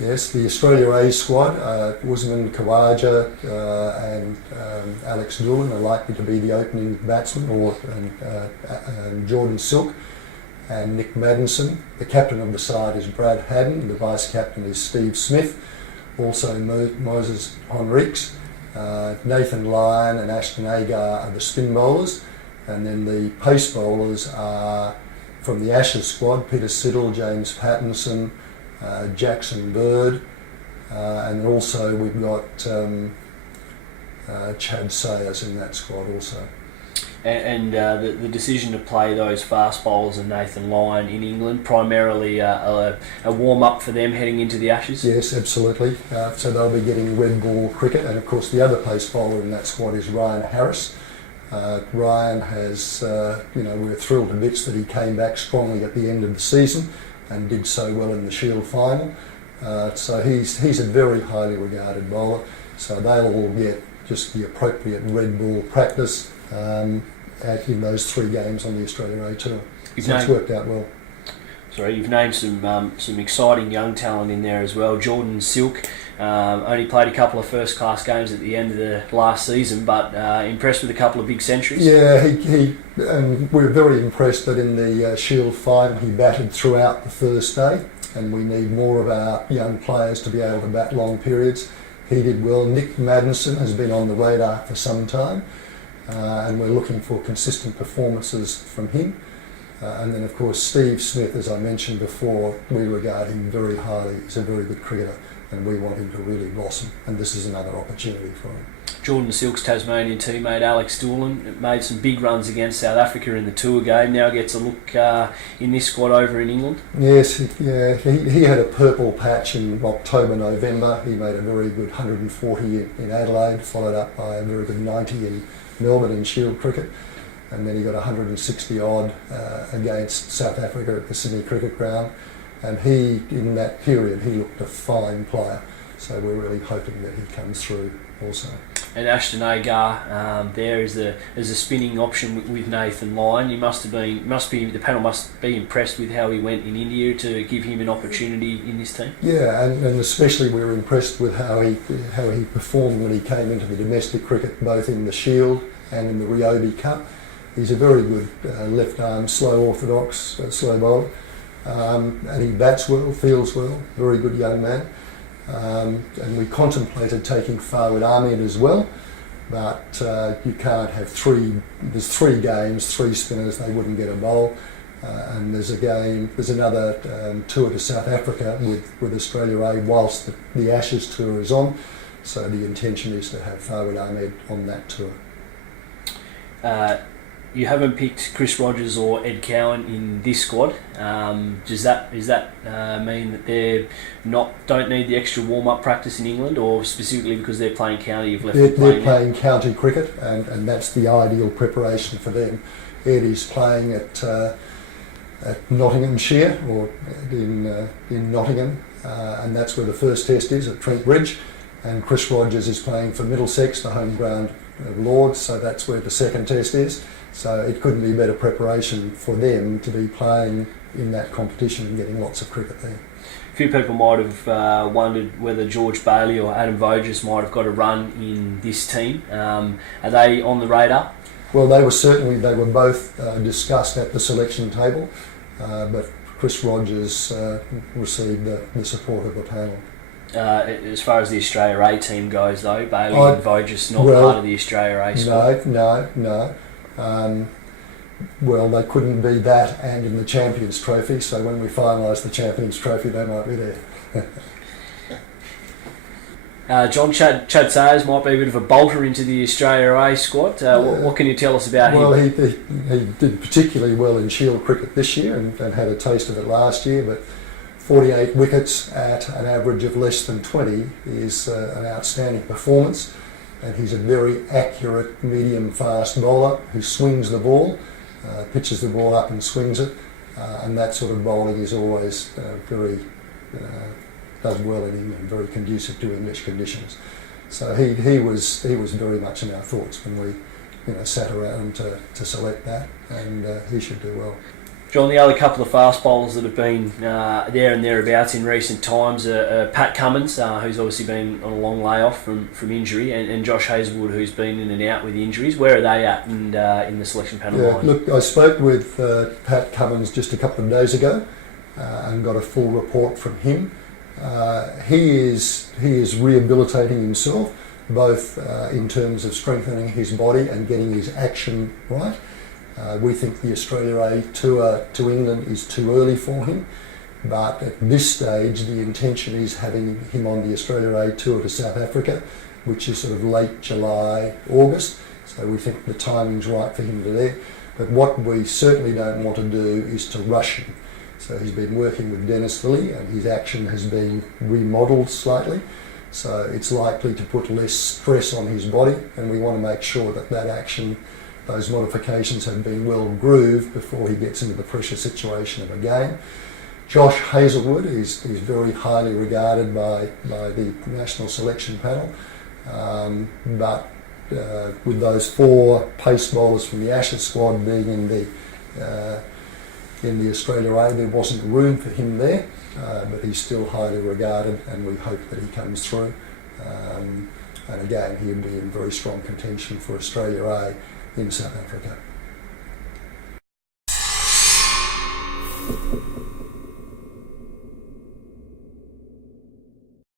Yes, the Australia A squad, Usman Khawaja and Alex Doolan are likely to be the opening batsmen, and Jordan Silk and Nick Maddinson. The captain of the side is Brad Haddon, the vice-captain is Steve Smith, also Moses Henriques, Nathan Lyon and Ashton Agar are the spin bowlers, and then the pace bowlers are from the Ashes squad, Peter Siddle, James Pattinson, Jackson Bird, and also we've got Chad Sayers in that squad also. And the decision to play those fast bowlers and Nathan Lyon in England, primarily a warm-up for them heading into the Ashes? Yes, absolutely. So they'll be getting red ball cricket, and of course the other pace bowler in that squad is Ryan Harris. Ryan has, we're thrilled to bits that he came back strongly at the end of the season and did so well in the Shield final. So he's a very highly regarded bowler. So they'll all get just the appropriate red ball practice in those 3 games on the Australia A tour. So it's worked out well. Sorry, you've named some exciting young talent in there as well. Jordan Silk only played a couple of first-class games at the end of the last season, but impressed with a couple of big centuries. Yeah, and we were very impressed that in the Shield final he batted throughout the first day, and we need more of our young players to be able to bat long periods. He did well. Nick Maddinson has been on the radar for some time, and we're looking for consistent performances from him. And then of course Steve Smith, as I mentioned before, we regard him very highly. He's a very good cricketer and we want him to really blossom, and this is another opportunity for him. Jordan Silk's Tasmanian teammate Alex Doolan made some big runs against South Africa in the tour game, now gets a look in this squad over in England. Yes, yeah, he had a purple patch in October, November. He made a very good 140 in Adelaide, followed up by a very good 90 in Melbourne in Shield cricket. And then he got 160 odd against South Africa at the Sydney Cricket Ground, and in that period he looked a fine player, so we're really hoping that he comes through also. And Ashton Agar there is a spinning option with Nathan Lyon. The panel must be impressed with how he went in India to give him an opportunity in this team. Yeah, and especially we were impressed with how he performed when he came into the domestic cricket, both in the Shield and in the Ryobi Cup. He's a very good left-arm, slow orthodox slow bowler, and he bats well, fields well, very good young man. And we contemplated taking Fawad Ahmed as well, but you can't have there's 3 games, 3 spinners, they wouldn't get a bowl. And there's another tour to South Africa with Australia A whilst the Ashes tour is on, so the intention is to have Fawad Ahmed on that tour. You haven't picked Chris Rogers or Ed Cowan in this squad. Does that mean that they don't need the extra warm-up practice in England, or specifically because they're playing county, you've left them playing? They're playing county cricket, and that's the ideal preparation for them. Ed is playing at Nottinghamshire, or in Nottingham, and that's where the first test is, at Trent Bridge. And Chris Rogers is playing for Middlesex, the home ground of Lords, so that's where the second test is. So it couldn't be better preparation for them to be playing in that competition and getting lots of cricket there. A few people might have wondered whether George Bailey or Adam Voges might have got a run in this team. Are they on the radar? Well, they were both discussed at the selection table, but Chris Rogers received the support of the panel. As far as the Australia A team goes, though, Bailey and Voges not part of the Australia A squad. No. Well, they couldn't be that and in the Champions Trophy, so when we finalise the Champions Trophy, they might be there. Chad Sayers might be a bit of a bolter into the Australia A squad. What can you tell us about him? Well, he did particularly well in Shield cricket this year and had a taste of it last year, but 48 wickets at an average of less than 20 is an outstanding performance. And he's a very accurate medium-fast bowler who swings the ball, pitches the ball up and swings it, and that sort of bowling is always does well in England, very conducive to English conditions. So he was very much in our thoughts when we sat around to select that, and he should do well. John, the other couple of fast bowlers that have been there and thereabouts in recent times are Pat Cummins, who's obviously been on a long layoff from injury, and Josh Hazlewood, who's been in and out with injuries. Where are they at in the selection panel line? Look, I spoke with Pat Cummins just a couple of days ago and got a full report from him. He is rehabilitating himself, both in terms of strengthening his body and getting his action right. We think the Australia A tour to England is too early for him, but at this stage the intention is having him on the Australia A tour to South Africa, which is sort of late July, August, so we think the timing's right for him to there. But what we certainly don't want to do is to rush him. So he's been working with Dennis Lilly and his action has been remodelled slightly, so it's likely to put less stress on his body, and we want to make sure that that action, those modifications have been well grooved before he gets into the pressure situation of a game. Josh Hazlewood is very highly regarded by the national selection panel, but with those 4 pace bowlers from the Ashes squad being in the Australia A, there wasn't room for him there, but he's still highly regarded and we hope that he comes through. And again, he'll be in very strong contention for Australia A in South Africa.